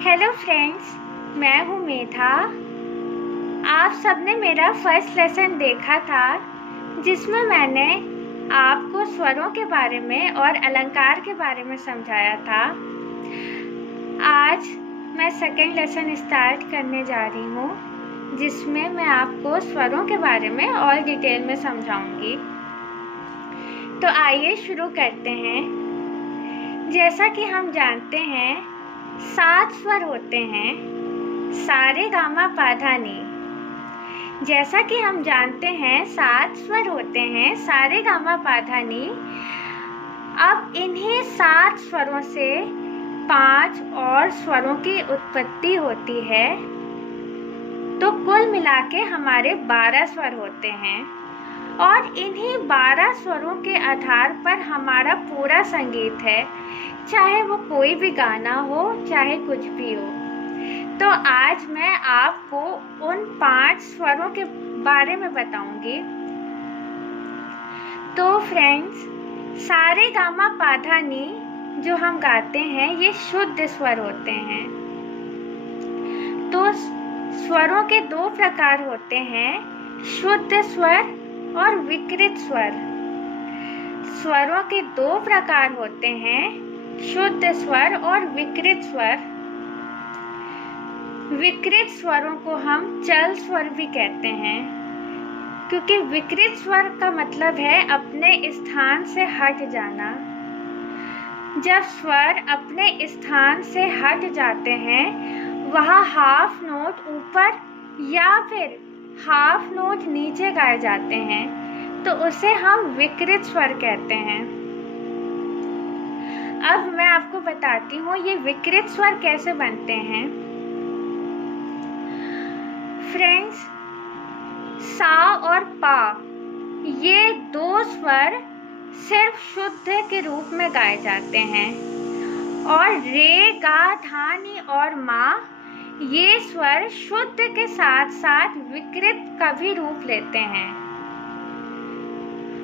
Hello friends, मैं हूँ मेधा। आप सबने मेरा फर्स्ट लेसन देखा था जिसमें मैंने आपको स्वरों के बारे में और अलंकार के बारे में समझाया था। आज मैं सेकंड लेसन स्टार्ट करने जा रही हूँ जिसमें मैं आपको स्वरों के बारे में और डिटेल में समझाऊंगी। तो आइए शुरू करते हैं। जैसा कि हम जानते हैं 7 स्वर होते हैं, सा रे गा मा पा धा नी। जैसा कि हम जानते हैं 7 स्वर होते हैं, सा रे गा मा पा धा नी। अब इन्हीं 7 स्वरों से 5 और स्वरों की उत्पत्ति होती है, तो कुल मिला के हमारे 12 स्वर होते हैं और इन्हीं 12 स्वरों के आधार पर हमारा पूरा संगीत है, चाहे वो कोई भी गाना हो, चाहे कुछ भी हो। तो आज मैं आपको उन 5 स्वरों के बारे में बताऊंगी। तो फ्रेंड्स, सा रे गा मा पा धा नी जो हम गाते हैं ये शुद्ध स्वर होते हैं। तो स्वरों के 2 प्रकार होते हैं, शुद्ध स्वर और विकृत स्वर। स्वरों के 2 प्रकार होते हैं, शुद्ध स्वर और विकृत स्वर। विकृत स्वरों को हम चल स्वर भी कहते हैं, क्योंकि विकृत स्वर का मतलब है अपने स्थान से हट जाना। जब स्वर अपने स्थान से हट जाते हैं, वहाँ हाफ नोट ऊपर या फिर हाफ नोट नीचे गाए जाते हैं, तो उसे हम विकृत स्वर कहते हैं। अब मैं आपको बताती हूँ ये विकृत स्वर कैसे बनते हैं। फ्रेंड्स, सा और पा ये 2 स्वर सिर्फ शुद्ध के रूप में गाए जाते हैं, और रे गा धा नी और मा ये स्वर शुद्ध के साथ साथ विकृत का भी रूप लेते हैं।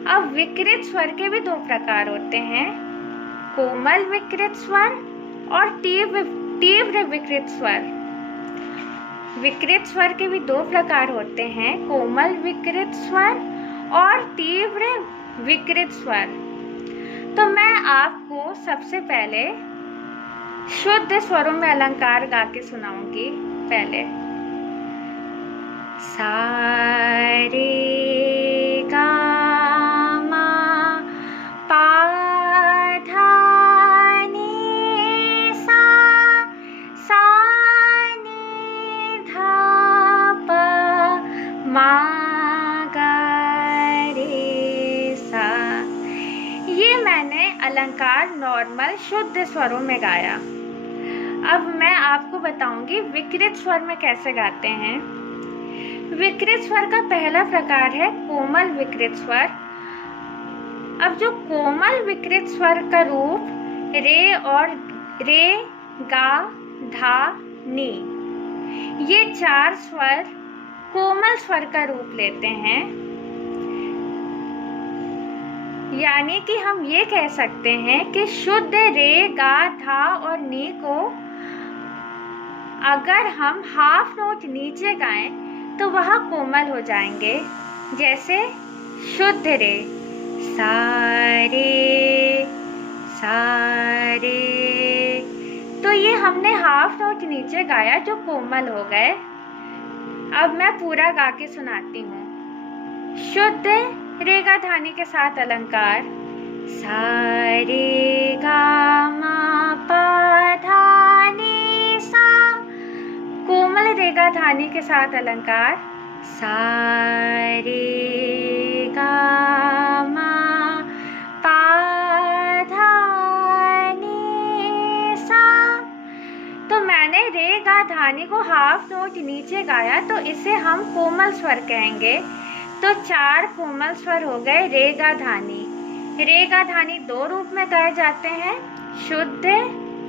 अब विकृत स्वर के भी 2 प्रकार होते हैं, कोमल विकृत स्वर और तीव्र विकृत स्वर। विकृत स्वर के भी 2 प्रकार होते हैं, कोमल विकृत स्वर और तीव्र विकृत स्वर। तो मैं आपको सबसे पहले शुद्ध स्वरों में अलंकार गा के सुनाऊंगी। पहले सा रे गा मा पा धा नी सा, सा नी धा पा मा गा रे सा। ये मैंने अलंकार नॉर्मल शुद्ध स्वरों में गाया। अब मैं आपको बताऊंगी विकृत स्वर में कैसे गाते हैं। विकृत स्वर का पहला प्रकार है कोमल विकृत स्वर। अब जो कोमल विकृत स्वर का रूप रे और रे गा धा नी, ये 4 स्वर कोमल स्वर का रूप लेते हैं। यानी कि हम ये कह सकते हैं कि शुद्ध रे गा धा और नी को अगर हम हाफ नोट नीचे गाएं तो वह कोमल हो जाएंगे। जैसे शुद्ध रे सा रे, तो ये हमने हाफ नोट नीचे गाया जो कोमल हो गए। अब मैं पूरा गा के सुनाती हूँ। शुद्ध रे गा धा नी के साथ अलंकार, सा रे गा मा पा धा नी सा। कोमल रे गा धा नी के साथ अलंकार, सा रे गा मा पा धा नी सा। तो मैंने रे गा धा नी को हाफ नोट नीचे गाया, तो इसे हम कोमल स्वर कहेंगे। तो 4 कोमल स्वर हो गए रे गा धा नी। रे गा धा नी 2 रूप में गाए जाते हैं, शुद्ध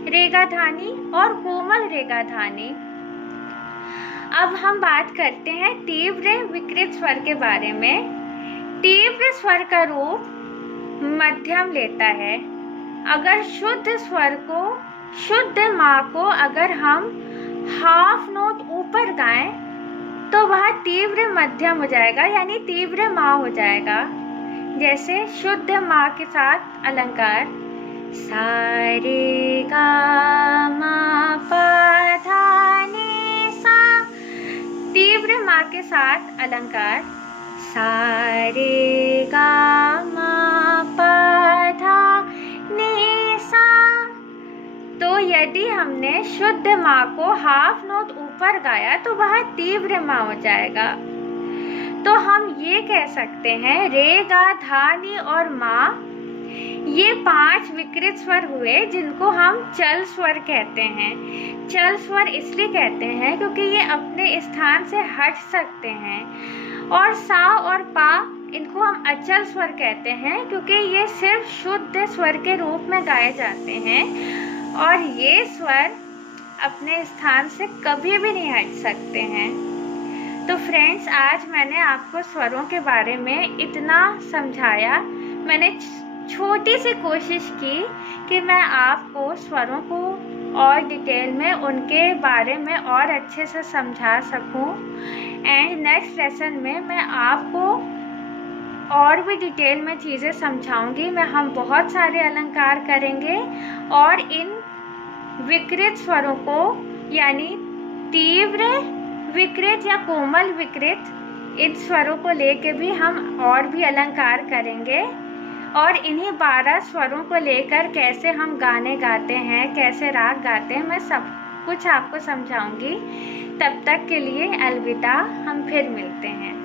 रे गा धा नी और कोमल रे गा धा नी। अब हम बात करते हैं तीव्र विकृत स्वर के बारे में। तीव्र स्वर का रूप मध्यम लेता है। अगर शुद्ध स्वर को शुद्ध माँ को अगर हम हाफ नोट ऊपर गाएं तो वह तीव्र मध्यम हो जाएगा, यानी तीव्र माँ हो जाएगा। जैसे शुद्ध माँ के साथ अलंकार सा रे गा मा पा धा नि सा, तीव्र माँ के साथ अलंकार सा रे गा मा पा धा नि सा। तो यदि हमने शुद्ध माँ को हाफ नोट ऊपर गाया तो वह तीव्र माँ हो जाएगा। तो हम ये कह सकते हैं रे गा धा नी और माँ, ये 5 विकृत स्वर हुए जिनको हम चल स्वर कहते हैं। चल स्वर इसलिए कहते हैं क्योंकि ये अपने स्थान से हट सकते हैं। और सा और पा, इनको हम अचल स्वर कहते हैं क्योंकि ये सिर्फ शुद्ध स्वर के रूप में गाए जाते हैं और ये स्वर अपने स्थान से कभी भी नहीं हट सकते हैं। तो फ्रेंड्स, आज मैंने आपको स्वरों के बारे में इतना समझाया। मैंने छोटी सी कोशिश की कि मैं आपको स्वरों को और डिटेल में उनके बारे में और अच्छे से समझा सकूं। एंड नेक्स्ट लेसन में मैं आपको और भी डिटेल में चीज़ें समझाऊंगी। हम बहुत सारे अलंकार करेंगे और इन विकृत स्वरों को, यानी तीव्र विकृत या कोमल विकृत, इन स्वरों को लेके भी हम और भी अलंकार करेंगे। और इन्हीं 12 स्वरों को लेकर कैसे हम गाने गाते हैं, कैसे राग गाते हैं, मैं सब कुछ आपको समझाऊंगी। तब तक के लिए अलविदा, हम फिर मिलते हैं।